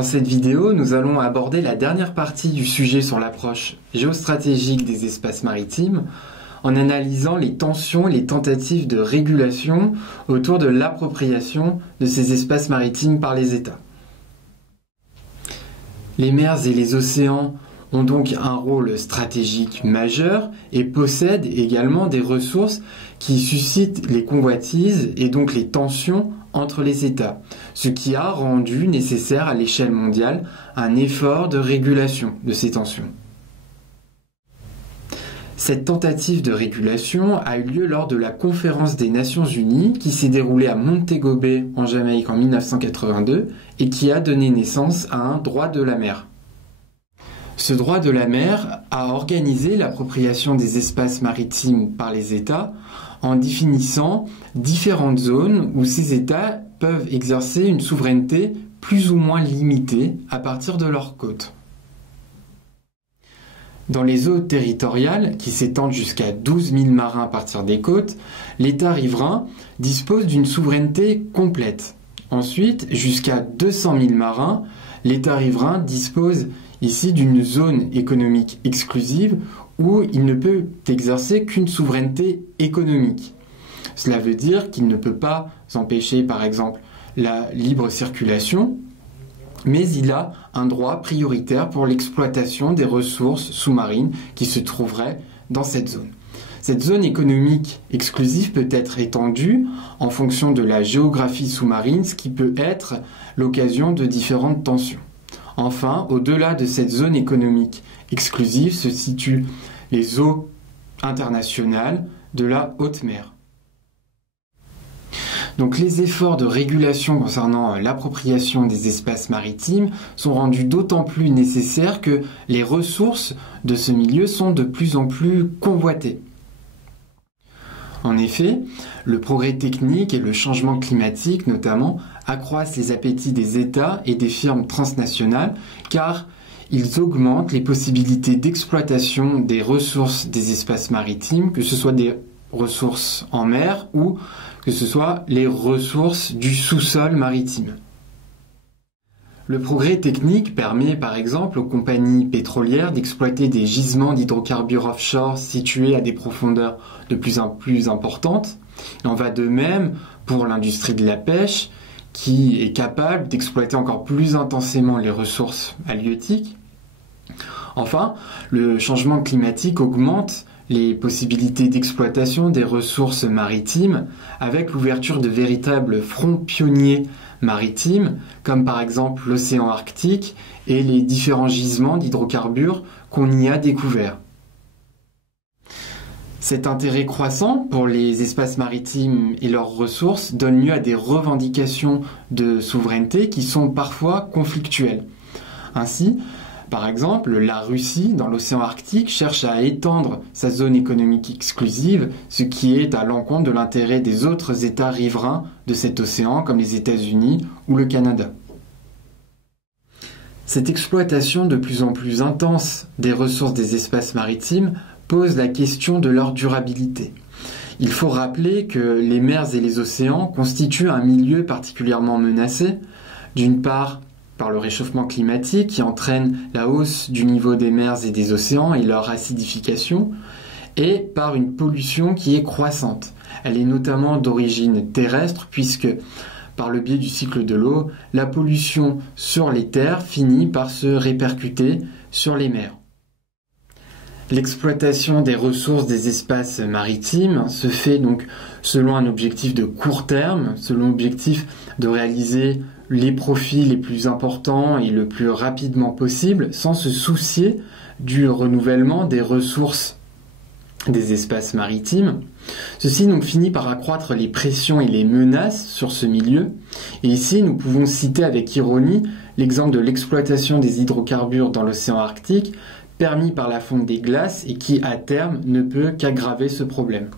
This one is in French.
Dans cette vidéo, nous allons aborder la dernière partie du sujet sur l'approche géostratégique des espaces maritimes en analysant les tensions et les tentatives de régulation autour de l'appropriation de ces espaces maritimes par les États. Les mers et les océans ont donc un rôle stratégique majeur et possèdent également des ressources qui suscitent les convoitises et donc les tensions entre les États, ce qui a rendu nécessaire à l'échelle mondiale un effort de régulation de ces tensions. Cette tentative de régulation a eu lieu lors de la conférence des Nations Unies qui s'est déroulée à Montego Bay en Jamaïque en 1982 et qui a donné naissance à un droit de la mer. Ce droit de la mer a organisé l'appropriation des espaces maritimes par les États en définissant différentes zones où ces États peuvent exercer une souveraineté plus ou moins limitée à partir de leurs côtes. Dans les eaux territoriales, qui s'étendent jusqu'à 12 000 marins à partir des côtes, l'État riverain dispose d'une souveraineté complète. Ensuite, jusqu'à 200 000 marins, l'État riverain dispose ici d'une zone économique exclusive où il ne peut exercer qu'une souveraineté économique. Cela veut dire qu'il ne peut pas empêcher, par exemple, la libre circulation, mais il a un droit prioritaire pour l'exploitation des ressources sous-marines qui se trouveraient dans cette zone. Cette zone économique exclusive peut être étendue en fonction de la géographie sous-marine, ce qui peut être l'occasion de différentes tensions. Enfin, au-delà de cette zone économique exclusive se situent les eaux internationales de la haute mer. Donc les efforts de régulation concernant l'appropriation des espaces maritimes sont rendus d'autant plus nécessaires que les ressources de ce milieu sont de plus en plus convoitées. En effet, le progrès technique et le changement climatique notamment accroissent les appétits des États et des firmes transnationales car ils augmentent les possibilités d'exploitation des ressources des espaces maritimes, que ce soit des ressources en mer ou que ce soit les ressources du sous-sol maritime. Le progrès technique permet par exemple aux compagnies pétrolières d'exploiter des gisements d'hydrocarbures offshore situés à des profondeurs de plus en plus importantes. Il en va de même pour l'industrie de la pêche qui est capable d'exploiter encore plus intensément les ressources halieutiques. Enfin, le changement climatique augmente les possibilités d'exploitation des ressources maritimes avec l'ouverture de véritables fronts pionniers maritimes, comme par exemple l'océan Arctique et les différents gisements d'hydrocarbures qu'on y a découverts. Cet intérêt croissant pour les espaces maritimes et leurs ressources donne lieu à des revendications de souveraineté qui sont parfois conflictuelles. Ainsi, par exemple, la Russie, dans l'océan Arctique, cherche à étendre sa zone économique exclusive, ce qui est à l'encontre de l'intérêt des autres États riverains de cet océan, comme les États-Unis ou le Canada. Cette exploitation de plus en plus intense des ressources des espaces maritimes pose la question de leur durabilité. Il faut rappeler que les mers et les océans constituent un milieu particulièrement menacé, d'une part par le réchauffement climatique qui entraîne la hausse du niveau des mers et des océans et leur acidification, et par une pollution qui est croissante. Elle est notamment d'origine terrestre puisque, par le biais du cycle de l'eau, la pollution sur les terres finit par se répercuter sur les mers. L'exploitation des ressources des espaces maritimes se fait donc selon un objectif de court terme, selon l'objectif de réaliser les profits les plus importants et le plus rapidement possible, sans se soucier du renouvellement des ressources des espaces maritimes. Ceci donc finit par accroître les pressions et les menaces sur ce milieu. Et ici, nous pouvons citer avec ironie l'exemple de l'exploitation des hydrocarbures dans l'océan Arctique, permis par la fonte des glaces et qui, à terme, ne peut qu'aggraver ce problème.